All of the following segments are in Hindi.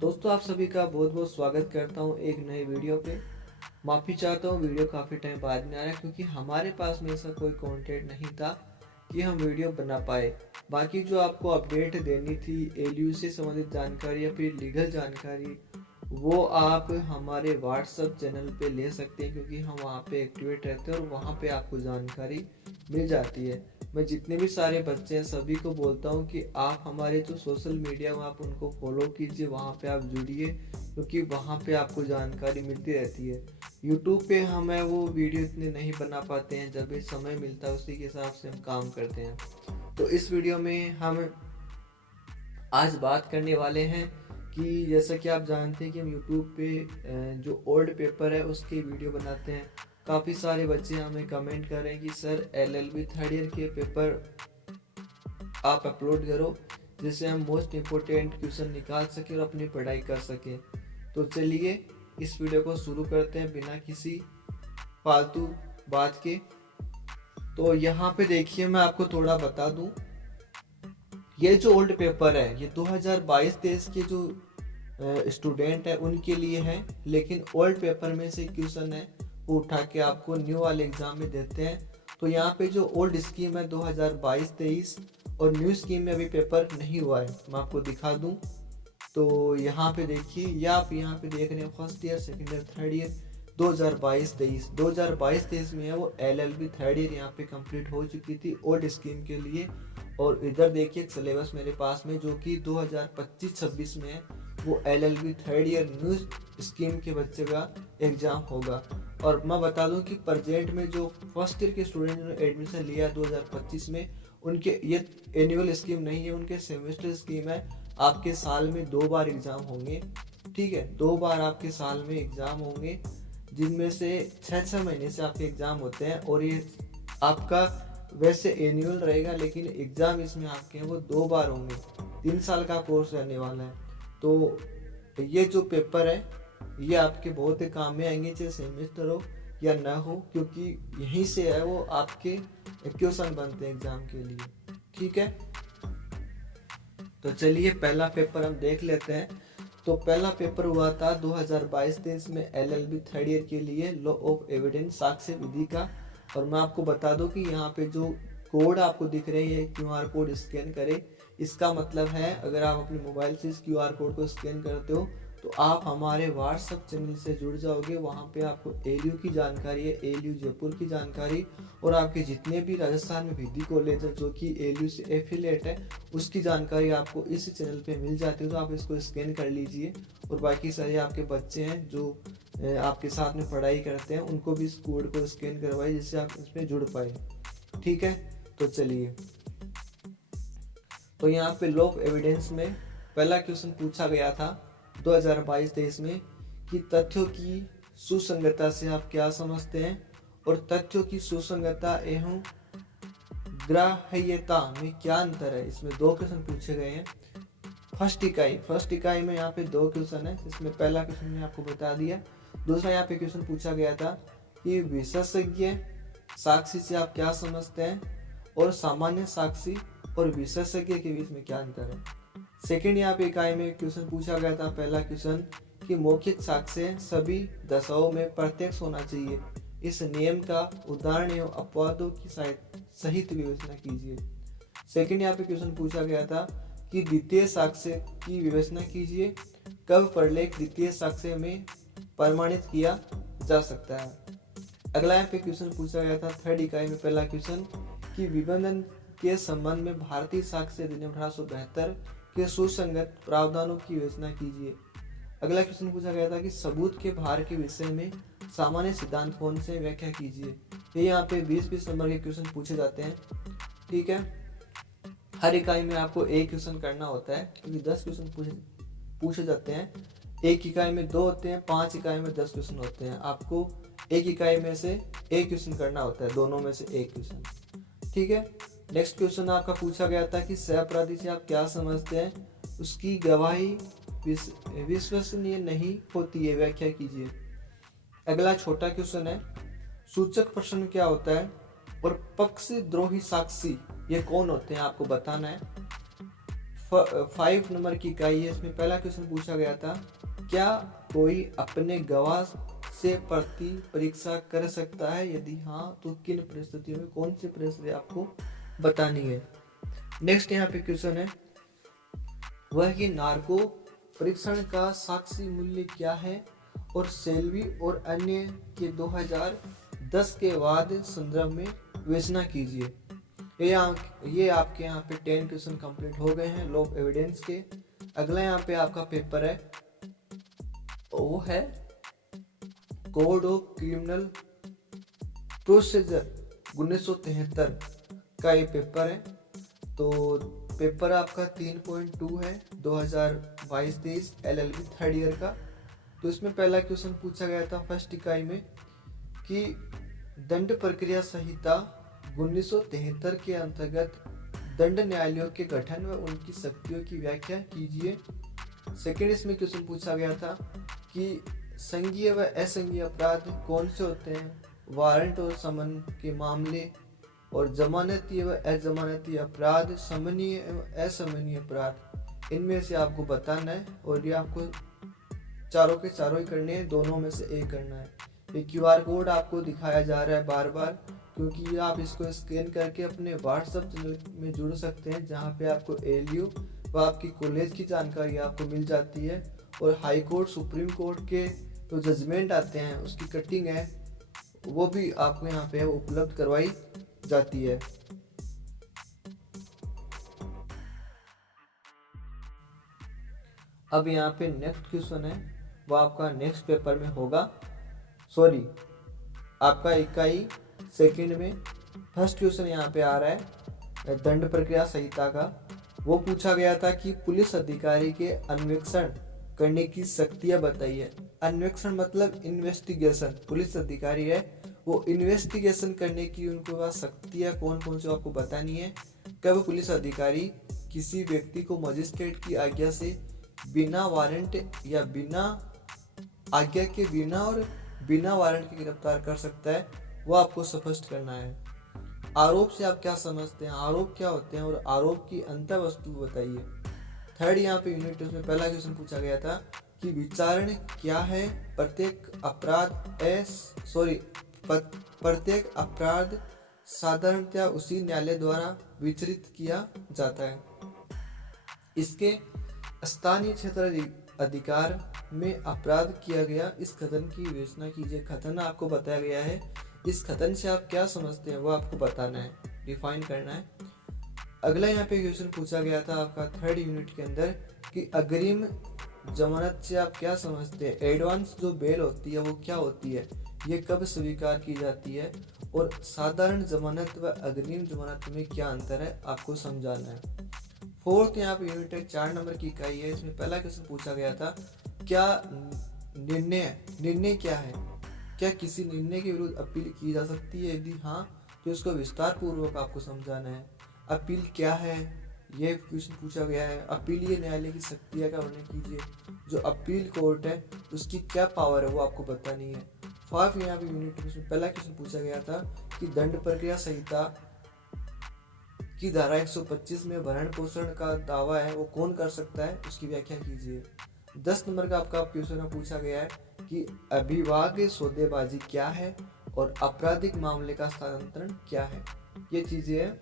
दोस्तों, आप सभी का बहुत बहुत स्वागत करता हूँ एक नए वीडियो पे। माफ़ी चाहता हूँ, वीडियो काफ़ी टाइम बाद में आ रहा है क्योंकि हमारे पास में ऐसा कोई कंटेंट नहीं था कि हम वीडियो बना पाए। बाकी जो आपको अपडेट देनी थी एलयू से संबंधित जानकारी या फिर लीगल जानकारी, वो आप हमारे व्हाट्सएप चैनल पे ले सकते हैं क्योंकि हम वहाँ पे एक्टिवेट रहते हैं और वहाँ पे आपको जानकारी मिल जाती है। मैं जितने भी सारे बच्चे हैं सभी को बोलता हूँ कि आप हमारे जो सोशल मीडिया में आप उनको फॉलो कीजिए, वहाँ पे आप जुड़िए क्योंकि वहाँ पे आपको जानकारी मिलती रहती है। यूट्यूब पे हमें वो वीडियो इतने नहीं बना पाते हैं, जब भी समय मिलता है उसी के हिसाब से हम काम करते हैं। तो इस वीडियो में हम आज बात करने वाले हैं कि जैसा कि आप जानते हैं कि हम यूट्यूब पे जो ओल्ड पेपर है उसके वीडियो बनाते हैं। काफ़ी सारे बच्चे हमें कमेंट कर रहे हैं कि सर एलएलबी थर्ड ईयर के पेपर आप अपलोड करो जिससे हम मोस्ट इम्पोर्टेंट क्वेश्चन निकाल सकें और अपनी पढ़ाई कर सकें। तो चलिए इस वीडियो को शुरू करते हैं बिना किसी फालतू बात के। तो यहाँ पे देखिए, मैं आपको थोड़ा बता दूं, ये जो ओल्ड पेपर है ये 2022-23 के जो स्टूडेंट है उनके लिए है, लेकिन ओल्ड पेपर में से क्वेश्चन है वो उठा के आपको न्यू वाले एग्जाम में देते हैं। तो यहाँ पे जो ओल्ड स्कीम है 2022-23 और न्यू स्कीम में अभी पेपर नहीं हुआ है, मैं आपको दिखा दूं। तो यहाँ पे देखिए, या आप यहाँ पे देख रहे हैं first year, second year, third year 2022-23 में है वो एलएलबी थर्ड ईयर यहाँ पे कंप्लीट हो चुकी थी ओल्ड स्कीम के लिए। और इधर देखिए एक सिलेबस मेरे पास में जो कि 2025-26 में है, वो LLB third year new scheme के बच्चे का एग्जाम होगा। और मैं बता दूं कि प्रेजेंट में जो फर्स्ट ईयर के स्टूडेंट ने एडमिशन लिया 2025 में, उनके ये एनुअल स्कीम नहीं है, उनके सेमेस्टर स्कीम है। आपके साल में 2 बार एग्जाम होंगे, ठीक है, 2 बार आपके साल में एग्जाम होंगे, जिनमें से 6-6 महीने से आपके एग्जाम होते हैं। और ये आपका वैसे एनुअल रहेगा, लेकिन एग्जाम इसमें आपके हैं वो 2 बार होंगे। 3 साल का कोर्स रहने वाला है। तो ये जो पेपर है ये आपके बहुत ही काम में आएंगे, चाहे सेमेस्टर हो या ना हो, क्योंकि यहीं से है वो आपके क्वेश्चन बनते हैं एग्जाम के लिए, ठीक है। तो चलिए पहला पेपर हम देख लेते हैं। तो पहला पेपर हुआ था 2022-23 में एलएलबी थर्ड ईयर के लिए, लॉ ऑफ एविडेंस, साक्ष्य विधि का। और मैं आपको बता दूं कि यहाँ पे जो कोड आपको दिख रही है क्यूआर कोड स्कैन करें, इसका मतलब है अगर आप अपने मोबाइल से इस क्यूआर कोड को स्कैन करते हो तो आप हमारे व्हाट्सएप चैनल से जुड़ जाओगे। वहाँ पे आपको एलयू की जानकारी है, एलयू जयपुर की जानकारी, और आपके जितने भी राजस्थान में विधि कॉलेज है जो कि एलयू से एफिलिएट है, उसकी जानकारी आपको इस चैनल पे मिल जाती है। तो आप इसको स्कैन कर लीजिए। और बाकी सारे आपके बच्चे हैं जो आपके साथ में पढ़ाई करते हैं, उनको भी इस कोड को स्कैन करवाइए जिससे आप इसमें जुड़ पाए, ठीक है। तो चलिए, तो यहाँ पे लॉ ऑफ एविडेंस में पहला क्वेश्चन पूछा गया था 2022-23 में कि तथ्यों की सुसंगतता से आप क्या समझते हैं, और तथ्यों की सुसंगतता एवं ग्राह्यता में क्या अंतर है। इसमें 2 क्वेश्चन पूछे गए हैं। फर्स्ट इकाई में यहाँ पे 2 क्वेश्चन है, जिसमें पहला क्वेश्चन मैंने आपको बता दिया। दूसरा यहाँ पे क्वेश्चन पूछा गया था कि विशेषज्ञ साक्षी से आप क्या समझते हैं, और सामान्य साक्षी और विशेषज्ञ के बीच में क्या अंतर है। सेकेंड यहाँ पे इकाई में क्वेश्चन पूछा गया था, पहला क्वेश्चन कि मौखिक साक्ष्य सभी दशाओं में प्रत्यक्ष होना चाहिए, इस नियम का उदाहरण एवं अपवादों की सहित विवेचना कीजिए। सेकेंड यहाँ पे क्वेश्चन पूछा गया था कि द्वितीय साक्ष्य की विवेचना कीजिए, कब प्रलेख द्वितीय साक्ष्य में प्रमाणित किया जा सकता है। अगला यहाँ पे क्वेश्चन पूछा गया था थर्ड इकाई में, पहला क्वेश्चन कि विबंधन के संबंध में भारतीय साक्ष्य अधिनियम 1872 के सुसंगत प्रावधानों की विवेचना कीजिए। अगला क्वेश्चन पूछा गया था कि सबूत के भार के विषय में सामान्य सिद्धांत कौन से, व्याख्या कीजिए। ये यहाँ पे 20-20 नंबर के क्वेश्चन पूछे जाते हैं, ठीक है। हर इकाई में आपको एक क्वेश्चन करना होता है क्योंकि 10 क्वेश्चन पूछे जाते हैं। एक इकाई में 2 होते हैं, 5 इकाई में 10 क्वेश्चन होते हैं। आपको एक इकाई में से एक क्वेश्चन करना होता है, दोनों में से एक क्वेश्चन, ठीक है। नेक्स्ट क्वेश्चन आपका पूछा गया था कि सहअपराधी से आप क्या समझते हैं, उसकी गवाही विश्वसनीय नहीं होती है, व्याख्या कीजिए। अगला छोटा क्वेश्चन है, सूचक प्रश्न क्या होता है, और पक्षद्रोही साक्षी ये कौन होते हैं आपको बताना है। 5 नंबर की इकाई है। इसमें पहला क्वेश्चन पूछा गया था, क्या कोई अपने गवाह से प्रति परीक्षा कर सकता है, यदि हाँ तो किन परिस्थितियों में, कौन सी परिस्थिति आपको बतानी है। नेक्स्ट यहाँ पे क्वेश्चन है वह कि नार्को परीक्षण का साक्षी मूल्य क्या है, और सेल्वी और अन्य के 2010 के बाद संदर्भ में विवेचना कीजिए। ये आपके यहाँ पे 10 क्वेश्चन कंप्लीट हो गए हैं लॉ ऑफ एविडेंस के। अगला यहाँ पे आपका पेपर है, वो है कोड ऑफ क्रिमिनल प्रोसीजर 1973 का ये पेपर है। तो पेपर आपका 3.2 है 2022-23 LLB थर्ड ईयर का। तो इसमें पहला क्वेश्चन पूछा गया था फर्स्ट इकाई में कि दंड प्रक्रिया संहिता 1973 के अंतर्गत दंड न्यायालयों के गठन व उनकी शक्तियों की व्याख्या कीजिए। सेकेंड इसमें क्वेश्चन पूछा गया था कि संघीय व असंघीय अपराध कौन से होते हैं, वारंट और समन के मामले, और जमानती व अजमानती अपराध, समनीय एवं असमनीय अपराध, इनमें से आपको बताना है। और ये आपको चारों के चारों ही करने हैं, दोनों में से एक करना है। ये QR कोड आपको दिखाया जा रहा है बार बार, क्योंकि आप इसको स्कैन करके अपने व्हाट्सएप चैनल में जुड़ सकते हैं, जहाँ पे आपको ALU व आपकी कॉलेज की जानकारी आपको मिल जाती है। और हाई कोर्ट, सुप्रीम कोर्ट के जो जजमेंट आते हैं उसकी कटिंग है वो भी आपको यहाँ पे उपलब्ध करवाई जाती है। अब यहाँ पे नेक्स्ट क्वेश्चन है वो आपका नेक्स्ट पेपर में होगा, सॉरी आपका इकाई सेकंड में फर्स्ट क्वेश्चन यहाँ पे आ रहा है दंड प्रक्रिया संहिता का। वो पूछा गया था कि पुलिस अधिकारी के अन्वेषण करने की शक्तियां बताइए। अन्वेषण मतलब इन्वेस्टिगेशन, पुलिस अधिकारी है वो इन्वेस्टिगेशन करने की उनको पास शक्तियां कौन कौन सी आपको बतानी है। कब पुलिस अधिकारी किसी व्यक्ति को मजिस्ट्रेट की आज्ञा से बिना वारंट या बिना आज्ञा के बिना और बिना वारंट के गिरफ्तार कर सकता है, वो आपको स्पष्ट करना है। आरोप से आप क्या समझते हैं, आरोप क्या होते हैं, और आरोप की अंतर वस्तु बताइए। थर्ड यहाँ पे यूनिट टेस्ट में पहला क्वेश्चन पूछा गया था कि विचारण क्या है, प्रत्येक अपराध साधारणतया उसी न्यायालय द्वारा विचारित किया जाता है। इसके स्थानीय क्षेत्र अधिकार में अपराध किया गया, इस कथन की विवेचना कीजिए। कथन आपको बताया गया है, इस कथन से आप क्या समझते हैं वो आपको बताना है, डिफाइन करना है। अगला यहाँ पे क्वेश्चन पूछा गया था आपका थर्ड यूनिट के अंदर कि अग्रिम जमानत से आप क्या समझते हैं, एडवांस जो बेल होती है वो क्या होती है, ये कब स्वीकार की जाती है, और साधारण जमानत व अग्रिम जमानत में क्या अंतर है आपको समझाना है। फोर्थ यहाँ पे यूनिट 4 नंबर की इकाई है। इसमें पहला क्वेश्चन पूछा गया था क्या निर्णय क्या है, क्या किसी निर्णय के विरुद्ध अपील की जा सकती है, यदि हाँ तो इसको विस्तार पूर्वक आपको समझाना है। अपील क्या है ये क्वेश्चन पूछा गया है। अपीलीय न्यायालय की शक्तियाँ का वर्णन कीजिए, जो अपील कोर्ट है उसकी क्या पावर है वो आपको बतानी है। 5 यहाँ पे यूनिट में पहला क्वेश्चन पूछा गया था कि दंड प्रक्रिया संहिता की धारा 125 में भरण पोषण का दावा है वो कौन कर सकता है, उसकी व्याख्या कीजिए। 10 नंबर का आपका क्वेश्चन पूछा गया है कि अभिभाज्य सौदेबाजी क्या है और आपराधिक मामले का स्थानांतरण क्या है, ये चीजें हैं।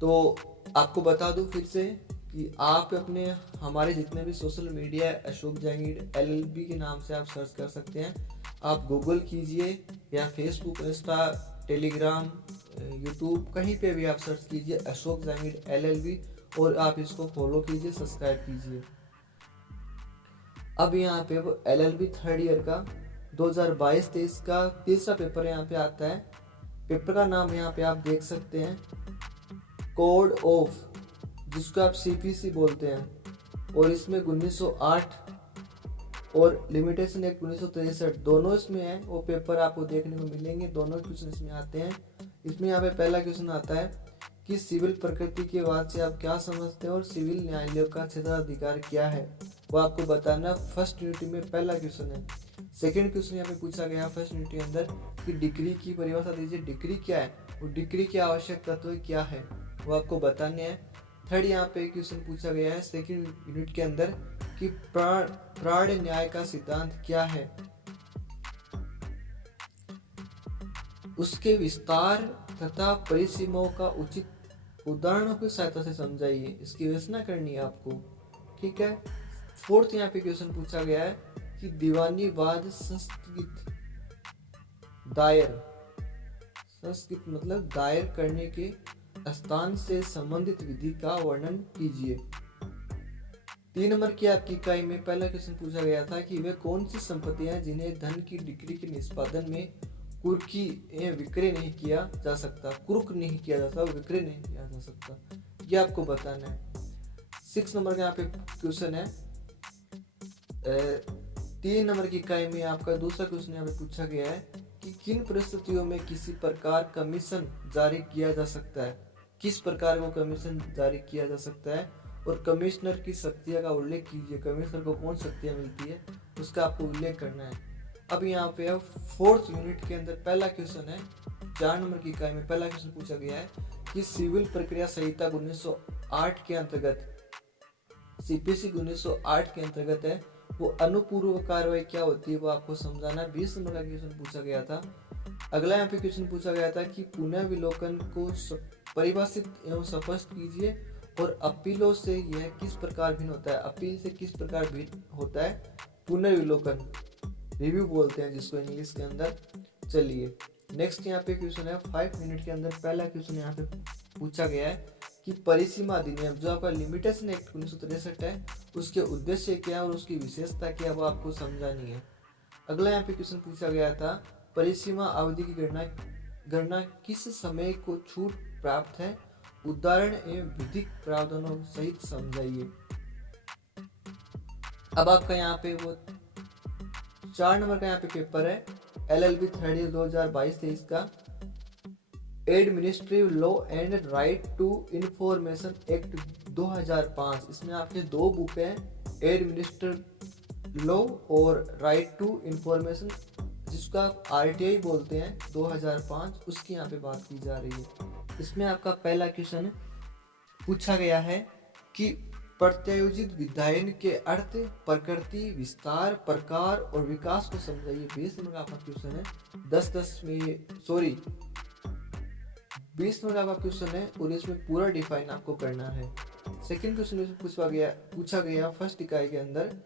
तो आपको बता दूं फिर से कि आप अपने हमारे जितने भी social media Ashok Jahangir LLB के नाम से आप सर्च कर सकते हैं। आप गूगल कीजिए या फेसबुक, इंस्टा, टेलीग्राम, यूट्यूब कहीं पे भी आप सर्च कीजिए अशोक जहांगीर LLB और आप इसको फॉलो कीजिए, सब्सक्राइब कीजिए। अब यहाँ पे वो LLB थर्ड ईयर का 2022-23 का तीसरा पेपर यहाँ पे आता है। पेपर का नाम यहाँ पे आप देख सकते हैं कोड ऑफ, जिसको आप CPC बोलते हैं, और इसमें 1908 और लिमिटेशन एक्ट 1963 दोनों इसमें है। वो पेपर आपको देखने को मिलेंगे, दोनों क्वेश्चन इसमें आते हैं। इसमें यहाँ पे पहला क्वेश्चन आता है कि सिविल प्रकृति के बाद से आप क्या समझते हैं और सिविल न्यायालयों का क्षेत्राधिकार क्या है, वो आपको बताना फर्स्ट यूनिट में पहला क्वेश्चन है। सेकंड क्वेश्चन यहाँ पे पूछा गया फर्स्ट यूनिट के अंदर कि डिग्री की परिभाषा दीजिए, डिग्री क्या है और डिग्री के आवश्यक तत्व क्या है वो आपको बताने हैं। थर्ड यहाँ पे क्वेश्चन पूछा गया है सेकंड यूनिट के अंदर कि प्राण न्याय का सिद्धांत क्या है, उसके विस्तार तथा परिसीमाओं का उचित उदाहरणों की सहायता से समझाइए। इसकी विवेचना करनी है आपको। ठीक है। फोर्थ यहाँ पे क्वेश्चन पूछा गया है कि दीवानीवाद संस्कृत दायर, संस्कृत मतलब दायर करने के स्थान से संबंधित विधि का वर्णन कीजिए। 3 नंबर की आपकी इकाई में पहला क्वेश्चन पूछा गया था कि वे कौन सी संपत्तियां जिन्हें धन की डिग्री के निष्पादन में कुर्की विक्रय नहीं किया जा सकता, कुर्क नहीं किया जा सकता, विक्रय नहीं किया जा सकता, ये आपको बताना है। 6 नंबर का यहाँ पे क्वेश्चन है। 3 नंबर की इकाई में आपका दूसरा क्वेश्चन यहाँ पे पूछा गया है कि किन परिस्थितियों में किसी प्रकार कमीशन जारी किया जा सकता है, किस प्रकार को कमीशन जारी किया जा सकता है और कमिश्नर की शक्तियां का उल्लेख कीजिए। कमिश्नर को कौन शक्तियां मिलती है उसका आपको उल्लेख करना है। अब यहाँ पे अब फोर्थ यूनिट के अंदर पहला क्वेश्चन है। 4 नंबर की इकाई में पहला क्वेश्चन पूछा गया है कि सिविल प्रक्रिया संहिता 1908 के अंतर्गत, सीपीसी 1908 के अंतर्गत है वो अनुपूर्व कार्रवाई क्या होती है वो आपको समझाना। 20 नंबर का क्वेश्चन पूछा गया था। अगला यहाँ पे क्वेश्चन पूछा गया था कि पुनर्विलोकन को परिभाषित एवं स्पष्ट कीजिए और अपीलों से यह किस प्रकार भिन्न होता है, अपील से किस प्रकार भिन्न होता है पुनर्विलोकन, रिव्यू बोलते हैं जिसको इंग्लिश के अंदर। चलिए नेक्स्ट यहाँ पे क्वेश्चन है 5 मिनट के अंदर पहला क्वेश्चन यहाँ पे पूछा गया है कि परिसीमा अधिनियम जो आपका लिमिटेशन एक्ट 1963 है उसके उद्देश्य क्या है और उसकी विशेषता क्या है वो आपको समझानी है। अगला यहाँ पे क्वेश्चन पूछा गया था परिसीमा अवधि की गणना किस समय को छूट प्राप्त है, उदाहरण एवं विधिक प्रावधानों सहित समझाइए। अब आपका यहाँ पे वो 4 नंबर का यहाँ पे पेपर है LLB थर्ड ईयर 2022-23 का administrative law and right to information act 2005। इसमें आपके 2 बुक हैं, एडमिनिस्ट्रेटिव लॉ और राइट टू इंफॉर्मेशन जिसका RTI बोलते हैं 2005, उसकी यहाँ पे बात की जा रही है। इसमें आपका पहला क्वेश्चन पूछा गया है कि प्रत्यायोजित विधायन के अर्थ, प्रकृति, विस्तार, प्रकार और विकास को समझाइए। 20 नंबर का आपका क्वेश्चन है। 20 नंबर का आपका क्वेश्चन है और इसमें पूरा डिफाइन आपको करना है। सेकंड क्वेश्चन में पूछा गया फर्स्ट इकाई के अंदर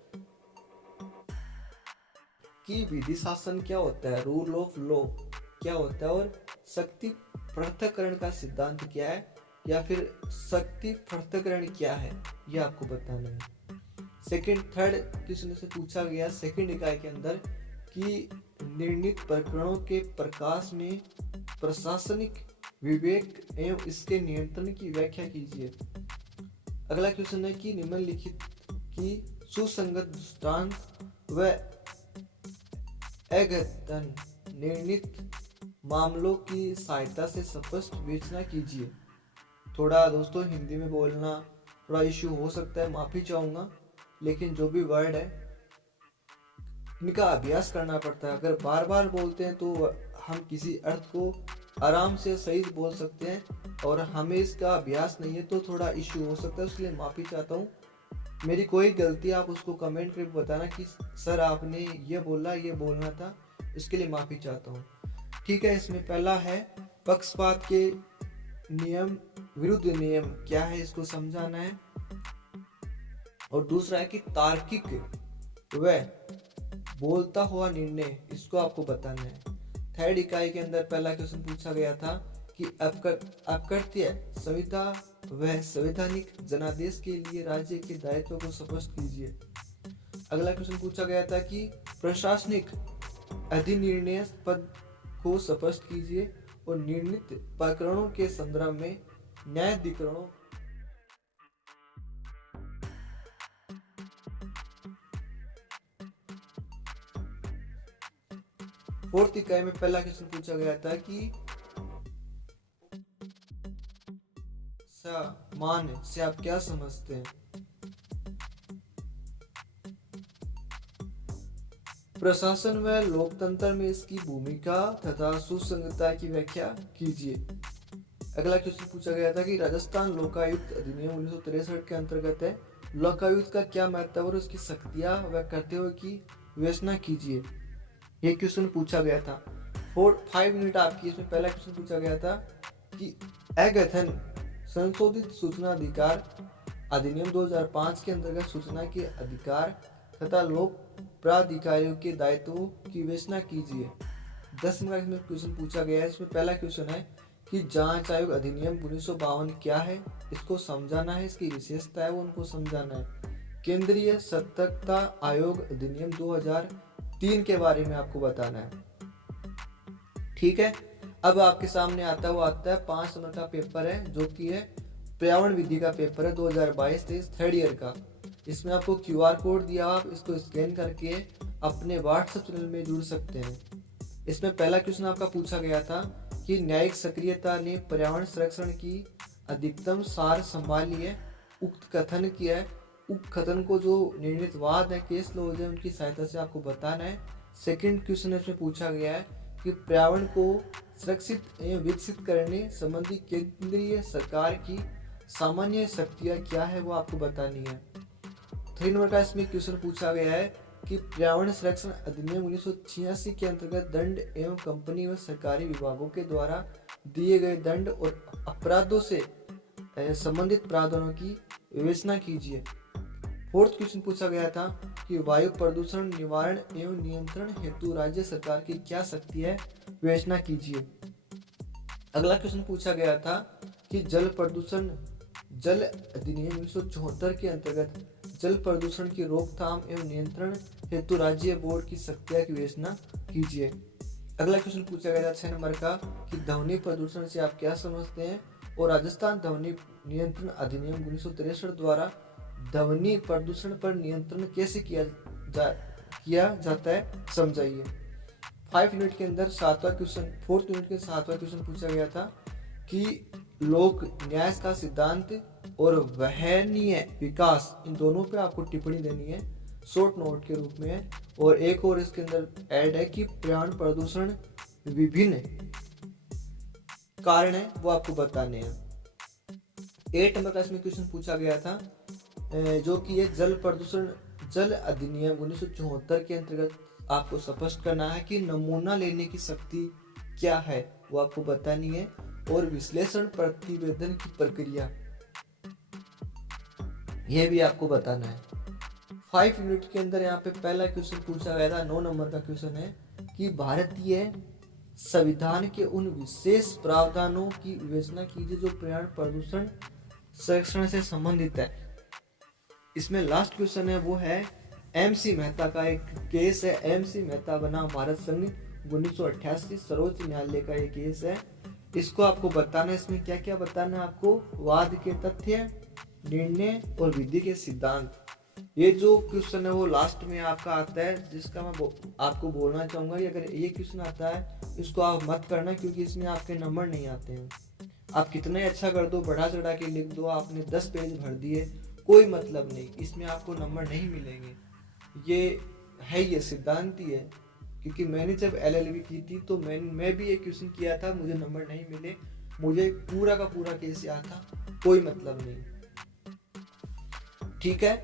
कि विधि शासन क्या होता है, रूल ऑफ लॉ क्या होता है और शक्ति पृथक्करण का सिद्धांत क्या है या फिर शक्ति पृथक्करण क्या है यह आपको बताना है। थर्ड क्वेश्चन से पूछा गया सेकंड इकाई के अंदर कि निर्णीत प्रकरणों के प्रकाश में प्रशासनिक विवेक एवं इसके नियंत्रण की व्याख्या कीजिए। अगला क्वेश्चन है कि निम्नलिखित की सुसंगत दृष्टांत व अद्यतन निर्णीत मामलों की सहायता से स्पष्ट विवेचना कीजिए। थोड़ा दोस्तों हिंदी में बोलना थोड़ा इश्यू हो सकता है, माफी चाहूँगा, लेकिन जो भी वर्ड है इनका अभ्यास करना पड़ता है। अगर बार बार बोलते हैं तो हम किसी अर्थ को आराम से सही बोल सकते हैं और हमें इसका अभ्यास नहीं है तो थोड़ा इश्यू हो सकता है, इसलिए माफी चाहता हूँ। मेरी कोई गलती आप उसको कमेंट करके बताना कि सर आपने ये बोला, ये बोलना था, इसके लिए माफी चाहता हूँ। ठीक है। इसमें पहला है पक्षपात के नियम विरुद्ध नियम क्या है इसको समझाना है और दूसरा है कि तार्किक व बोलता हुआ निर्णय इसको आपको बताना है। थर्ड इकाई के अंदर पहला क्वेश्चन पूछा गया था कि अपकृत्य संविदा व संवैधानिक जनादेश के लिए राज्य के दायित्व को स्पष्ट कीजिए। अगला क्वेश्चन पूछा गया था कि प्रशासनिक अधिनिर्णय पद को स्पष्ट कीजिए और निर्णीत प्रकरणों के संदर्भ में न्यायाधिकरणों फोर्थ इकाई में पहला क्वेश्चन पूछा गया था कि मान से आप क्या समझते हैं। प्रशासन व लोकतंत्र में इसकी भूमिका तथा सुसंगतता की व्याख्या कीजिए। अगला क्वेश्चन पूछा गया था कि राजस्थान लोकायुक्त अधिनियम 1963 के अंतर्गत है, लोकायुक्त का क्या महत्व और उसकी शक्तियां व कर्तव्यों की विवेचना कीजिए। ये क्वेश्चन पूछा गया था। 5 मिनट आपकी। इसमें पहला क्वेश्चन पूछा गया था कि अद्यतन संशोधित सूचना अधिकार अधिनियम 2005 के अंतर्गत सूचना के अधिकार तथा लोक प्राधिकारियों के दायित्वों की विवेचना कीजिए। 10 नंबर में क्वेश्चन पूछा गया है। इसमें पहला क्वेश्चन है कि जांच आयोग अधिनियम 1952 क्या है, इसको समझाना है, इसकी विशेषता है वो उनको समझाना है। केंद्रीय सतर्कता आयोग अधिनियम 2003 के बारे में आपको बताना है। ठीक है, अब आपके सामने आता है 5 नंबर का पेपर है, जो कि है पर्यावरण विधि का पेपर है 2022-23 थर्ड ईयर का। इसमें आपको QR कोड दिया, आप इसको स्कैन करके अपने व्हाट्सएप चैनल में जुड़ सकते हैं। इसमें पहला क्वेश्चन आपका पूछा गया था कि न्यायिक सक्रियता ने पर्यावरण संरक्षण की अधिकतम सार संभाली है, उक्त कथन किया है। उक्त कथन को जो निर्णीत वाद है, केस लॉज है, उनकी सहायता से आपको बताना है। सेकंड क्वेश्चन इसमें पूछा गया है कि पर्यावरण को सुरक्षित एवं विकसित करने संबंधी केंद्रीय सरकार की सामान्य शक्तियाँ क्या है, वो आपको बतानी है। 3 नंबर का इसमें क्वेश्चन पूछा गया है कि पर्यावरण संरक्षण अधिनियम 1986 के अंतर्गत दंड एवं कंपनी व सरकारी विभागों के द्वारा दिए गए दंड और अपराधों से संबंधित प्रावधानों की विवेचना कीजिए। 4th क्वेश्चन पूछा गया था कि वायु प्रदूषण निवारण एवं नियंत्रण हेतु राज्य सरकार की क्या शक्ति है, विवेचना कीजिए। अगला क्वेश्चन पूछा गया था कि जल अधिनियम 1974 के अंतर्गत जल प्रदूषण की रोकथाम एवं नियंत्रण हेतु राज्य बोर्ड की शक्तियां की विवेचना कीजिए। अगला क्वेश्चन पूछा गया था 6 नंबर का कि ध्वनि प्रदूषण से आप क्या समझते हैं और राजस्थान ध्वनि नियंत्रण अधिनियम 1963 द्वारा ध्वनि प्रदूषण पर नियंत्रण कैसे किया जाता है, समझाइए। 5 यूनिट के अंदर 7वां क्वेश्चन, 4th यूनिट के 7वां क्वेश्चन पूछा गया था कि लोक न्याय का सिद्धांत और वहनीय विकास, इन दोनों पे आपको टिप्पणी देनी है, शॉर्ट नोट के रूप में है। और एक और इसके अंदर ऐड है कि पर्यावरण प्रदूषण विभिन्न कारण है, वो आपको बताने हैं। 8 नंबर का इसमें क्वेश्चन पूछा गया था जो कि ये जल अधिनियम 1974 के अंतर्गत आपको स्पष्ट करना है कि नमूना लेने की शक्ति क्या है, वो आपको बतानी है। और विश्लेषण प्रतिवेदन की प्रक्रिया, यह भी आपको बताना है। 5 यूनिट के अंदर यहाँ पे पहला क्वेश्चन पूछा गया था, 9 नंबर का क्वेश्चन है कि भारतीय संविधान के उन विशेष प्रावधानों की विवेचना कीजिए जो पर्यावरण प्रदूषण संरक्षण से संबंधित है। इसमें लास्ट क्वेश्चन है वो है MC मेहता का एक केस है। MC मेहता बना भारत संघ 1988 सर्वोच्च न्यायालय का ये केस है। इसको आपको बताना है। इसमें क्या क्या बताना है आपको, वाद के तथ्य, निर्णय और विधि के सिद्धांत। ये जो क्वेश्चन है वो लास्ट में आपका आता है, जिसका मैं आपको बोलना चाहूंगा कि अगर ये क्वेश्चन आता है इसको आप मत करना, क्योंकि इसमें आपके नंबर नहीं आते हैं। आप कितना अच्छा कर दो, बढ़ा चढ़ा के लिख दो, आपने 10 पेज भर दिए, कोई मतलब नहीं, इसमें आपको नंबर नहीं मिलेंगे। ये है, ये सिद्धांत ही है। क्योंकि मैंने जब LLB की थी तो मैं भी एक क्वेश्चन किया था, मुझे नंबर नहीं मिले, मुझे पूरा का पूरा केस याद था, कोई मतलब नहीं। ठीक है,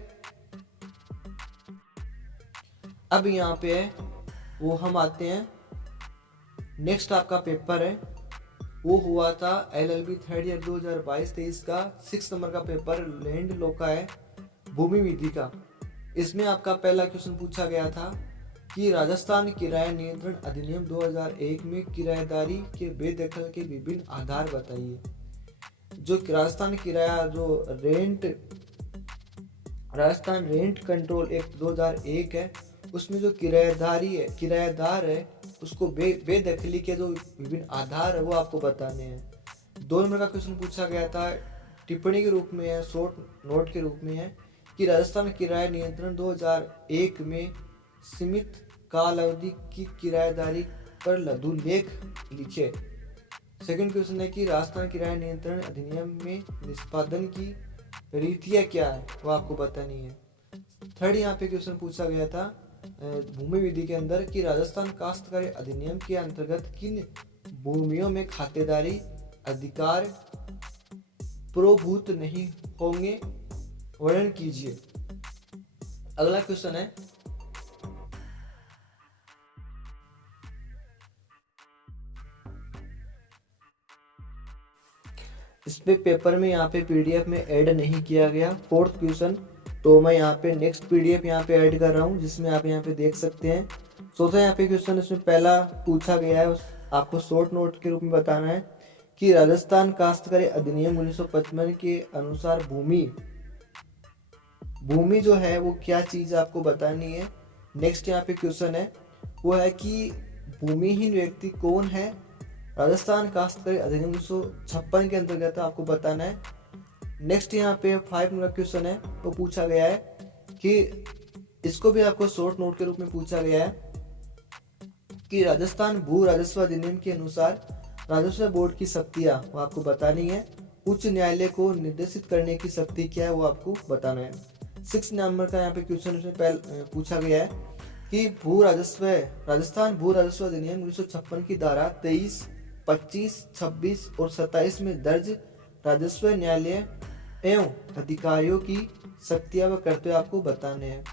अब यहाँ पे है वो हम आते हैं, नेक्स्ट आपका पेपर है वो हुआ था LLB थर्ड ईयर 2022-23 का 6 नंबर का पेपर, लैंड लॉ का है, भूमि विधि का। इसमें आपका पहला क्वेश्चन पूछा गया था कि राजस्थान किराया नियंत्रण अधिनियम 2001 में किराएदारी के बेदखल के विभिन्न आधार बताइए। जो राजस्थान रेंट कंट्रोल एक्ट 2001 है, उसमें जो किराएदार है उसको बेदखली के जो विभिन्न आधार है वो आपको बताने हैं। 2 नंबर का क्वेश्चन पूछा गया था, टिप्पणी के रूप में है, शॉर्ट नोट के रूप में है कि राजस्थान किराया नियंत्रण 2001 में सीमित काल अवधि की किराएदारी पर लघु लेख लिखे। सेकंड क्वेश्चन है कि राजस्थान किराया नियंत्रण अधिनियम में निष्पादन की रीतियां क्या है, वो आपको बतानी है। थर्ड यहाँ पे क्वेश्चन पूछा गया था भूमि विधि के अंदर कि राजस्थान काश्तकारी अधिनियम के अंतर्गत किन भूमियों में खातेदारी अधिकार प्रभुत नहीं होंगे, वर्णन कीजिए। अगला क्वेश्चन है, इस पे पेपर में यहाँ पे पीडीएफ में ऐड नहीं किया गया फोर्थ क्वेश्चन, तो मैं यहाँ पे नेक्स्ट पीडीएफ यहाँ पे ऐड कर रहा हूँ, जिसमें आप यहाँ पे देख सकते हैं। चौथा यहाँ पे क्वेश्चन इसमें पहला पूछा गया है, आपको शॉर्ट नोट के रूप में बताना है कि राजस्थान काश्तकारी अधिनियम 1955 के अनुसार भूमि जो है वो क्या चीज आपको बतानी है। नेक्स्ट यहाँ पे क्वेश्चन है वो है कि भूमिहीन व्यक्ति कौन है, राजस्थान काश्तकारी अधिनियम 1956 के अंतर्गत आपको बताना है। नेक्स्ट यहाँ पे 5 नंबर क्वेश्चन है, वो पूछा गया है कि इसको भी आपको शॉर्ट नोट के रूप में पूछा गया है कि राजस्थान भू राजस्व अधिनियम के अनुसार राजस्व बोर्ड की शक्तियां वो आपको बतानी है। उच्च न्यायालय को निर्देशित करने की शक्ति क्या है वो आपको बताना है। 6 नंबर का यहाँ पे क्वेश्चन इसमें पूछा गया है कि राजस्थान भू राजस्व अधिनियम 1956 की धारा 23, 25, 26 और 27 में दर्ज राजस्व न्यायालय एवं अधिकारियों की शक्तियां व कर्तव्य आपको बताने हैं।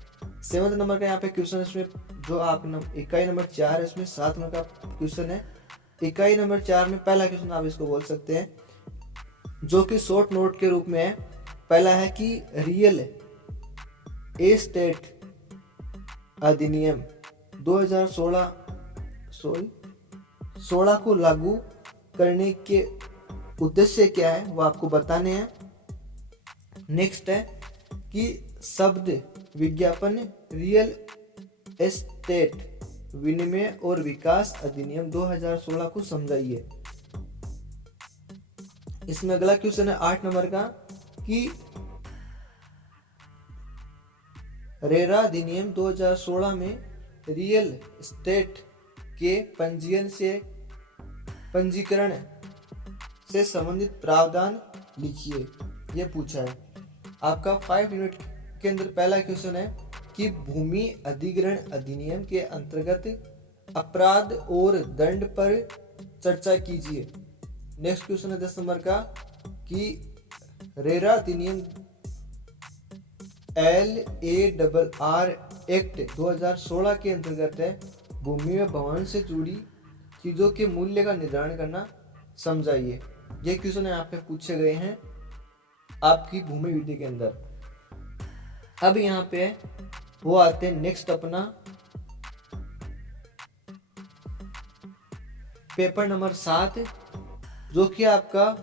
7 नंबर का यहाँ पे क्वेश्चन इसमें जो आप इकाई नंबर 4 है, इसमें 7 नंबर का क्वेश्चन है। इकाई नंबर 4 में पहला क्वेश्चन आप इसको बोल सकते हैं, जो कि शॉर्ट नोट के रूप में है। पहला है कि रियल एस्टेट अधिनियम 2016 को लागू करने के उद्देश्य क्या है वो आपको बताने हैं। नेक्स्ट है कि शब्द विज्ञापन रियल एस्टेट विनिमय और विकास अधिनियम 2016 को समझाइए। इसमें अगला क्वेश्चन है 8 नंबर का कि रेरा अधिनियम 2016 में रियल एस्टेट के पंजीकरण से संबंधित प्रावधान लिखिए, यह पूछा है। आपका 5 मिनट के अंदर पहला क्वेश्चन है कि भूमि अधिग्रहण अधिनियम के अंतर्गत अपराध और दंड पर चर्चा कीजिए। नेक्स्ट क्वेश्चन है 10 नंबर का कि रेरा अधिनियम LARR एक्ट 2016 के अंतर्गत है भूमि व भवन से जुड़ी चीजों के मूल्य का निर्धारण करना समझाइए। ये क्वेश्चन यहाँ पे पूछे गए हैं आपकी भूमि विधि के अंदर। अब यहाँ पे वो आते हैं नेक्स्ट अपना पेपर नंबर 7, जो कि आपका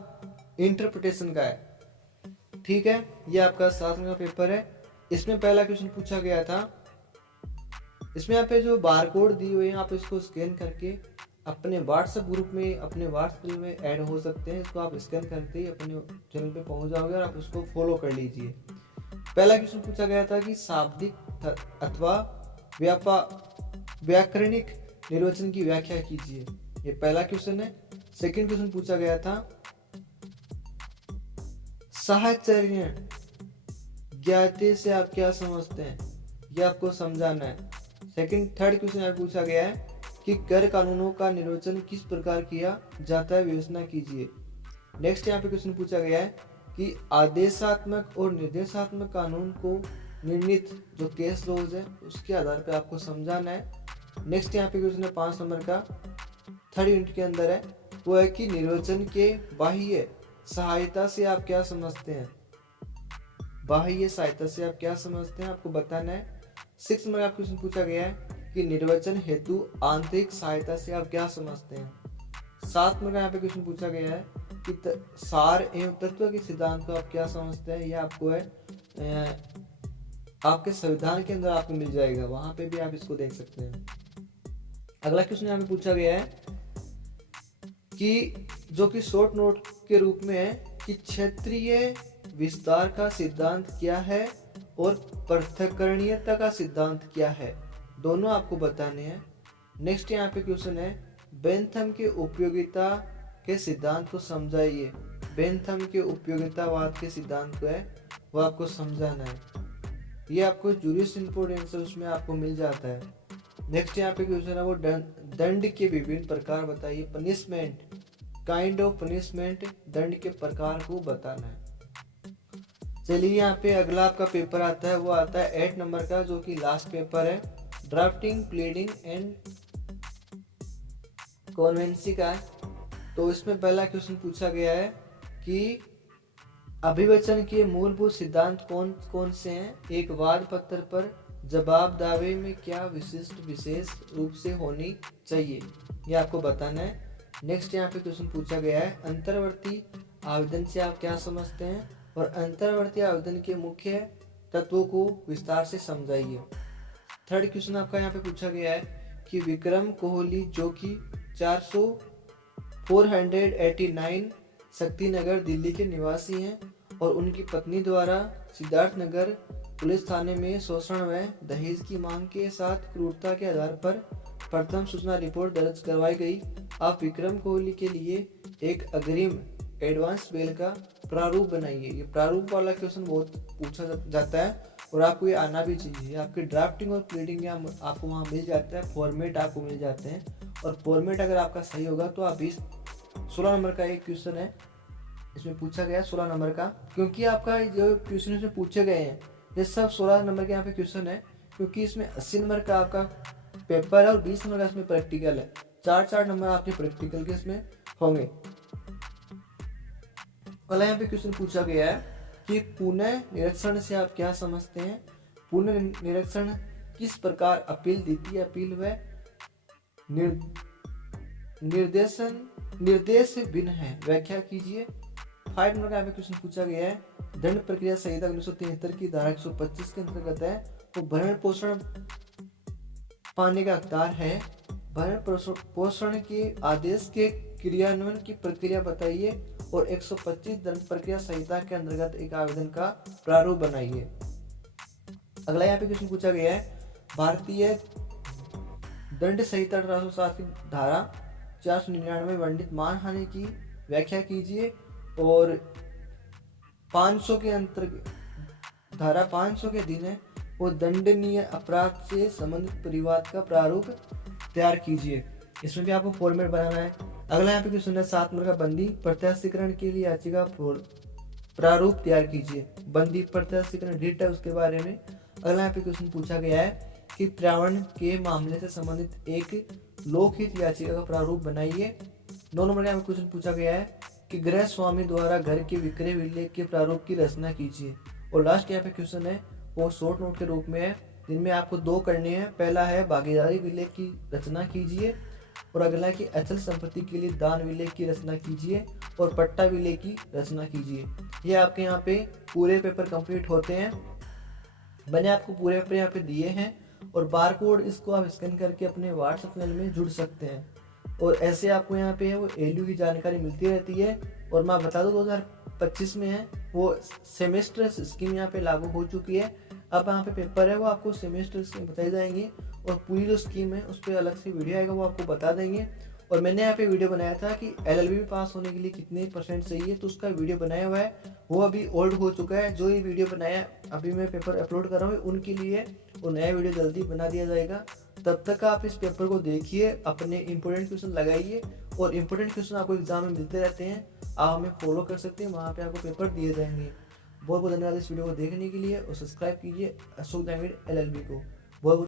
इंटरप्रिटेशन का है। ठीक है, ये आपका 7 नंबर पेपर है। इसमें पहला क्वेश्चन पूछा गया था, इसमें यहाँ पे जो बारकोड दी हुई है आप इसको स्कैन करके अपने व्हाट्सएप ग्रुप में, अपने व्हाट्सएप में ऐड हो सकते हैं। इसको आप स्कैन करते ही अपने चैनल पे पहुंच जाओगे और आप उसको फॉलो कर लीजिए। पहला क्वेश्चन पूछा गया था कि शाब्दिक अथवा व्याकरणिक निर्वचन की व्याख्या कीजिए, ये पहला क्वेश्चन है। सेकंड क्वेश्चन पूछा गया था साहचर्य ज्ञाते से आप क्या समझते हैं, ये आपको समझाना है। थर्ड क्वेश्चन यहाँ पूछा गया है कि कर कानूनों का निर्वचन किस प्रकार किया जाता है, विवेचना कीजिए। नेक्स्ट यहाँ पे क्वेश्चन पूछा गया है कि आदेशात्मक और निर्देशात्मक कानून को निर्णित जो केस लॉज है उसके आधार पर आपको समझाना है। नेक्स्ट यहाँ पे क्वेश्चन है 5 नंबर का, थर्ड यूनिट के अंदर है, वो है कि निर्वचन के बाह्य सहायता से आप क्या समझते हैं, बाह्य सहायता से आप क्या समझते हैं आपको बताना है। 6 नंबर का क्वेश्चन पूछा गया है कि निर्वचन हेतु आंतरिक सहायता से आप क्या समझते हैं। 7 नंबर का यहाँ पे क्वेश्चन पूछा गया है कि सार एवं तत्व के सिद्धांत को आप क्या समझते हैं, यह आपको है आपके संविधान के अंदर आपको मिल जाएगा, वहां पे भी आप इसको देख सकते हैं। अगला क्वेश्चन यहाँ पे पूछा गया है कि जो कि शॉर्ट नोट के रूप में है कि क्षेत्रीय विस्तार का सिद्धांत क्या है और पृथक्करणीयता का सिद्धांत क्या है, दोनों आपको बताने हैं। नेक्स्ट यहाँ पे क्वेश्चन है बेंथम के उपयोगिता के सिद्धांत को समझाइए। बेंथम के उपयोगितावाद के सिद्धांत को है वो आपको समझाना है। ये आपको जूरिस इम्पोर्टेंस है उसमें आपको मिल जाता है। नेक्स्ट यहाँ पे क्वेश्चन है वो दंड के विभिन्न प्रकार बताइए। पनिशमेंट, काइंड ऑफ पनिशमेंट, दंड के प्रकार को बताना है। चलिए यहाँ पे अगला आपका पेपर आता है, वो आता है 8 नंबर का, जो कि लास्ट पेपर है, ड्राफ्टिंग, प्लीडिंग एंड कॉन्वेंसी का। तो इसमें पहला क्वेश्चन पूछा गया है कि अभिवचन के मूलभूत सिद्धांत कौन कौन से हैं। एक वाद पत्र पर जवाब दावे में क्या विशिष्ट विशेष रूप से होनी चाहिए, ये आपको बताना है। नेक्स्ट यहाँ पे क्वेश्चन पूछा गया है अंतर्वर्ती आवेदन से आप क्या समझते हैं, और अंतर्वर्ती आवेदन के मुख्य तत्वों को विस्तार से समझाइए। थर्ड क्वेश्चन आपका यहाँ पे पूछा गया है कि विक्रम कोहली, जो कि 489 शक्तिनगर दिल्ली के निवासी हैं, और उनकी पत्नी द्वारा सिद्धार्थनगर पुलिस थाने में शोषण व दहेज की मांग के साथ क्रूरता के आधार पर प्रथम सूचना रिपोर्ट दर्ज करवाई गई। आप विक्रम कोहली के लिए एक अग्रिम एडवांस बेल का प्रारूप बनाइए। ये प्रारूप वाला क्वेश्चन बहुत पूछा जाता है और आपको ये आना भी चाहिए। आपके ड्राफ्टिंग और प्लीडिंग आपको वहाँ मिल जाता है, फॉर्मेट आपको मिल जाते हैं, और फॉर्मेट अगर आपका सही होगा तो आप 16 नंबर का एक क्वेश्चन है इसमें पूछा गया 16 नंबर का, क्योंकि आपका जो क्वेश्चन इसमें पूछे गए हैं ये सब 16 नंबर के यहाँ पे क्वेश्चन है, क्योंकि इसमें 80 नंबर का आपका पेपर है और 20 नंबर का इसमें प्रैक्टिकल है। 4 नंबर आपके प्रैक्टिकल के इसमें होंगे। अगला यहाँ पे क्वेश्चन पूछा गया है कि पुनः निरीक्षण से आप क्या समझते हैं। पुनः निरीक्षण किस प्रकार अपील, द्वितीय अपील व निर्देश से भिन्न है, व्याख्या कीजिए। 5 नंबर का यहाँ पे क्वेश्चन पूछा गया है दंड प्रक्रिया संहिता 1973 की धारा 125 के अंतर्गत है, वो भरण पोषण पाने का हकदार है। भरण पोषण के आदेश के क्रियान्वयन की प्रक्रिया बताइए, और 125 दंड प्रक्रिया संहिता के अंतर्गत एक आवेदन का प्रारूप बनाइए। अगला यहाँ पे क्वेश्चन पूछा गया है भारतीय दंड संहिता 1807 की धारा 499 वर्णित मानहानि की व्याख्या कीजिए, और 500 के अंतर्गत धारा 500 के अधीन है वो दंडनीय अपराध से संबंधित परिवाद का प्रारूप तैयार कीजिए। इसमें भी आपको फॉर्मेट बनाना है। अगला यहाँ पे क्वेश्चन है 7 नंबर का बंदी प्रत्याशीकरण के लिए याचिका प्रारूप तैयार कीजिए। बंदी प्रत्याशीकरण रिट है उसके बारे में। अगला यहाँ पे क्वेश्चन पूछा गया है कि पर्यावरण के मामले से संबंधित एक लोकहित याचिका का प्रारूप बनाइए। 9 नंबर का क्वेश्चन पूछा गया है कि गृह स्वामी द्वारा घर के विक्रय विलेख के प्रारूप की रचना कीजिए। और लास्ट यहाँ पे क्वेश्चन है वो शॉर्ट नोट के रूप में है, जिनमें आपको 2 करने हैं। पहला है भागीदारी विलेख की रचना कीजिए, और अगला कि अचल संपत्ति के लिए दान विलेख की रचना कीजिए, और पट्टा विलेख की रचना कीजिए। ये आपके यहाँ पे पूरे पेपर कंप्लीट होते हैं। मैंने आपको पूरे पेपर यहाँ पे दिए हैं, और बारकोड इसको आप स्कैन करके अपने व्हाट्सएप चैनल में जुड़ सकते हैं, और ऐसे आपको यहाँ पे वो एलयू की जानकारी मिलती रहती है। और मैं बता दूँ 2025 में है वो सेमेस्टर स्कीम यहाँ पे लागू हो चुकी है। अब यहाँ पे पेपर है वो आपको सेमेस्टर स्कीम बताई जाएंगी, और पूरी जो स्कीम है उस पर अलग से वीडियो आएगा वो आपको बता देंगे। और मैंने यहाँ पे वीडियो बनाया था कि LLB पास होने के लिए कितने % चाहिए, तो उसका वीडियो बनाया हुआ है, वो अभी ओल्ड हो चुका है। जो ये वीडियो बनाया अभी मैं पेपर अपलोड कर रहा हूँ उनके लिए वो नया वीडियो जल्दी बना दिया जाएगा। तब तक आप इस पेपर को देखिए, अपने इंपॉर्टेंट क्वेश्चन लगाइए, और इंपॉर्टेंट क्वेश्चन आपको एग्जाम में मिलते रहते हैं। आप हमें फॉलो कर सकते हैं, वहाँ पे आपको पेपर दिए जाएंगे। बहुत बहुत धन्यवाद इस वीडियो को देखने के लिए, और सब्सक्राइब कीजिए अशोक द्रविड़ LLB को।